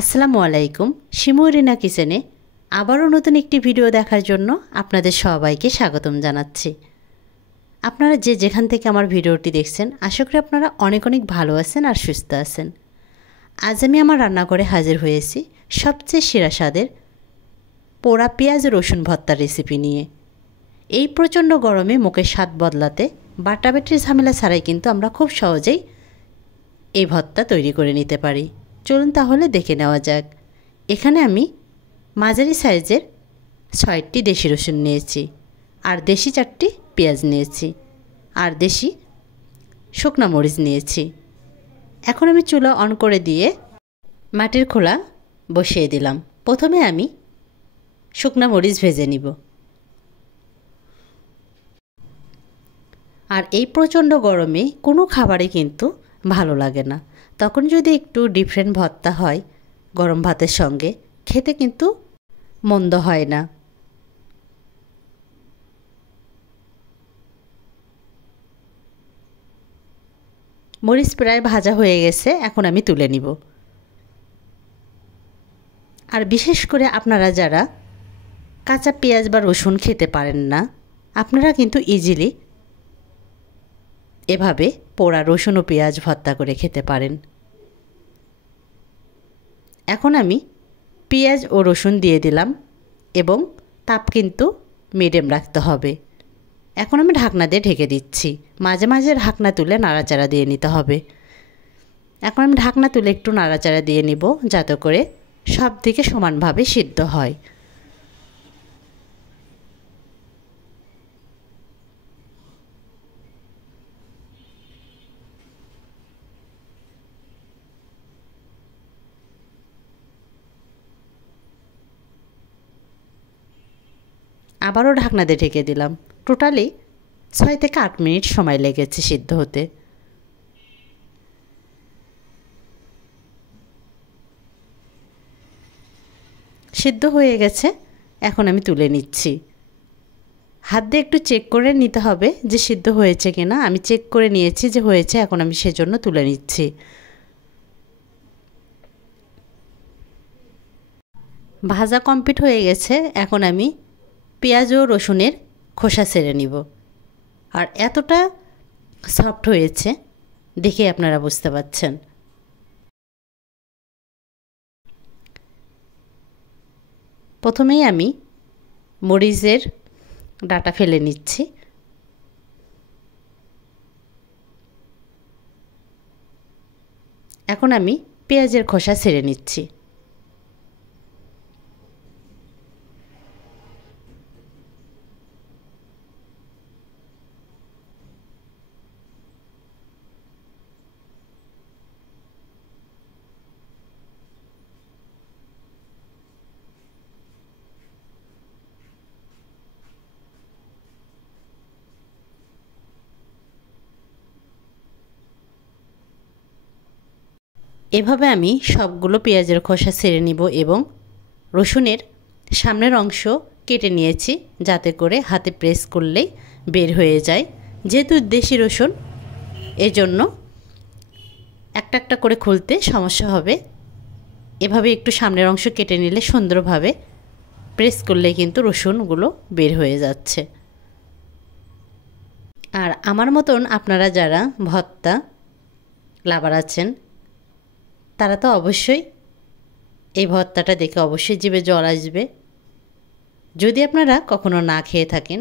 আসসালামু আলাইকুম। শিমু রিনা কিচেনে আবারও নতুন একটি ভিডিও দেখার জন্য আপনাদের সবাইকে স্বাগতম জানাচ্ছি। আপনারা যে যেখান থেকে আমার ভিডিওটি দেখছেন, আশা করি আপনারা অনেক অনেক ভালো আছেন আর সুস্থ আছেন। আজ আমি আমার রান্নাঘরে হাজির হয়েছি সবচেয়ে সেরা স্বাদের পোড়া পেঁয়াজ রসুন ভর্তার রেসিপি নিয়ে। এই প্রচণ্ড গরমে মুখের স্বাদ বদলাতে বাটাবাটির ঝামেলা ছাড়াই কিন্তু আমরা খুব সহজেই এই ভর্তা তৈরি করে নিতে পারি। চলুন তাহলে দেখে নেওয়া যাক। এখানে আমি মাঝারি সাইজের 6টি দেশি রসুন নিয়েছি, আর দেশি 4টি পেঁয়াজ নিয়েছি, আর দেশি শুকনো মরিচ নিয়েছি। এখন আমি চুলা অন করে দিয়ে মাটির খোলা বসিয়ে দিলাম। প্রথমে আমি শুকনো মরিচ ভেজে নিব। আর এই প্রচণ্ড গরমে কোনো খাবারই কিন্তু ভালো লাগে না, তখন যদি একটু ডিফারেন্ট ভর্তা হয় গরম ভাতের সঙ্গে, খেতে কিন্তু মন্দ হয় না। মরিচ প্রায় ভাজা হয়ে গেছে, এখন আমি তুলে নিব। আর বিশেষ করে আপনারা যারা কাঁচা পেঁয়াজ বা রসুন খেতে পারেন না, আপনারা কিন্তু ইজিলি এভাবে পোড়া রসুন ও পেঁয়াজ ভর্তা করে খেতে পারেন। এখন আমি পেঁয়াজ ও রসুন দিয়ে দিলাম এবং তাপ কিন্তু মিডিয়াম রাখতে হবে। এখন আমি ঢাকনা দিয়ে ঢেকে দিচ্ছি। মাঝে মাঝে ঢাকনা তুলে নাড়াচাড়া দিয়ে নিতে হবে। এখন আমি ঢাকনা তুলে একটু নাড়াচাড়া দিয়ে নিব, যাতে করে সব দিকে সমানভাবে সিদ্ধ হয়। আবারও ঢাকনা দিয়ে ঢেকে দিলাম। টোটালি 6 থেকে 8 মিনিট সময় লেগেছে সিদ্ধ হতে। সিদ্ধ হয়ে গেছে, এখন আমি তুলে নিচ্ছি। হাত দিয়ে একটু চেক করে নিতে হবে যে সিদ্ধ হয়েছে কিনা। আমি চেক করে নিয়েছি যে হয়েছে, এখন আমি সেজন্য তুলে নিচ্ছি। ভাজা কমপ্লিট হয়ে গেছে, এখন আমি পেঁয়াজ ও রসুনের খোসা ছেড়ে নিব। আর এতটা সফট হয়েছে দেখে আপনারা বুঝতে পারছেন। প্রথমেই আমি মরিচের ডাঁটা ফেলে নিচ্ছি। এখন আমি পেঁয়াজের খোসা ছেড়ে নিচ্ছি। এভাবে আমি সবগুলো পেঁয়াজের খোসা ছেড়ে নিব এবং রসুনের সামনের অংশ কেটে নিয়েছি, যাতে করে হাতে প্রেস করলেই বের হয়ে যায়। যেহেতু দেশি রসুন, এজন্য একটা একটা করে খুলতে সমস্যা হবে। এভাবে একটু সামনের অংশ কেটে নিলে সুন্দরভাবে প্রেস করলে কিন্তু রসুনগুলো বের হয়ে যাচ্ছে। আর আমার মতন আপনারা যারা ভর্তা লাভার আছেন, তারা তো অবশ্যই এই ভর্তাটা দেখে অবশ্যই জিভে জল আসবে। যদি আপনারা কখনো না খেয়ে থাকেন,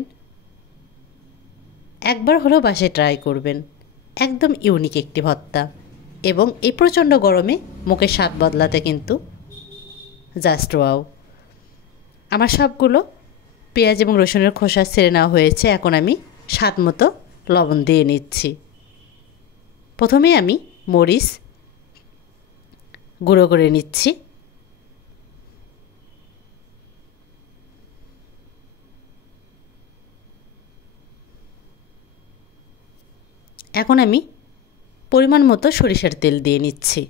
একবার হলেও বাসায় ট্রাই করবেন। একদম ইউনিক একটি ভর্তা, এবং এই প্রচণ্ড গরমে মুখের স্বাদ বদলাতে কিন্তু জাস্ট ওয়াও। আমার সবগুলো পেঁয়াজ এবং রসুনের খোসা ছেড়ে নেওয়া হয়েছে। এখন আমি স্বাদ মতো লবণ দিয়ে নিচ্ছি। প্রথমে আমি মরিচ গুঁড়ো করে নিচ্ছি। এখন আমি পরিমাণ মতো সরিষার তেল দিয়ে নিচ্ছি।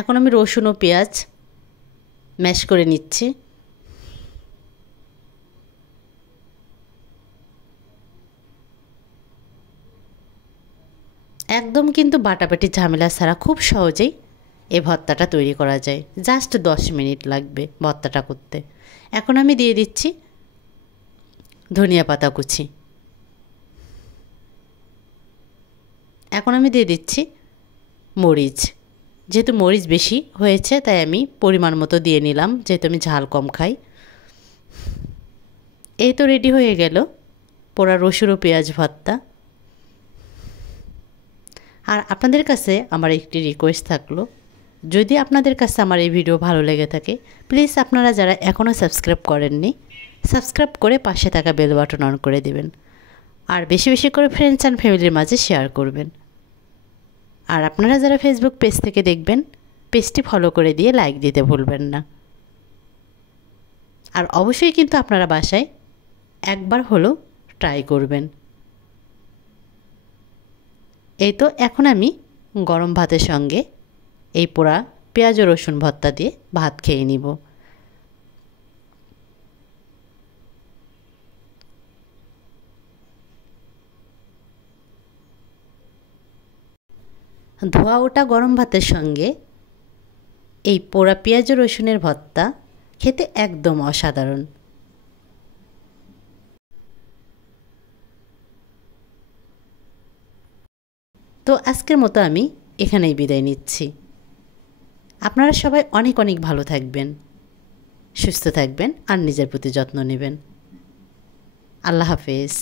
এখন আমি রসুন ও পেঁয়াজ ম্যাশ করে নিচ্ছি। একদম কিন্তু বাটাবাটি ঝামেলা ছাড়া খুব সহজেই এই ভর্তাটা তৈরি করা যায়। জাস্ট 10 মিনিট লাগবে ভর্তাটা করতে। এখন আমি দিয়ে দিচ্ছি ধনিয়া পাতা কুচি। এখন আমি দিয়ে দিচ্ছি মরিচ। যেহেতু মরিচ বেশি হয়েছে তাই আমি পরিমাণ মতো দিয়ে নিলাম, যেহেতু আমি ঝাল কম খাই। এই তো রেডি হয়ে গেল পোড়া রসুন ও পেঁয়াজ ভর্তা। আর আপনাদের কাছে আমার একটি রিকোয়েস্ট থাকলো, যদি আপনাদের কাছে আমার এই ভিডিও ভালো লেগে থাকে প্লিজ আপনারা যারা এখনও সাবস্ক্রাইব করেননি সাবস্ক্রাইব করে পাশে থাকা বেল বাটন অন করে দেবেন। আর বেশি বেশি করে ফ্রেন্ডস অ্যান্ড ফ্যামিলির মাঝে শেয়ার করবেন। আর আপনারা যারা ফেসবুক পেজ থেকে দেখবেন পেজটি ফলো করে দিয়ে লাইক দিতে ভুলবেন না। আর অবশ্যই কিন্তু আপনারা বাসায় একবার হলেও ট্রাই করবেন। এই তো এখন আমি গরম ভাতের সঙ্গে এই পোড়া পেঁয়াজ ও রসুন ভর্তা দিয়ে ভাত খেয়ে নিব। ধোয়া ওটা গরম ভাতের সঙ্গে এই পোড়া পেঁয়াজ ও রসুনের ভর্তা খেতে একদম অসাধারণ। তো আজকের মতো আমি এখানেই বিদায় নিচ্ছি। আপনারা সবাই অনেক অনেক ভালো থাকবেন, সুস্থ থাকবেন আর নিজের প্রতি যত্ন নেবেন। আল্লাহ হাফেজ।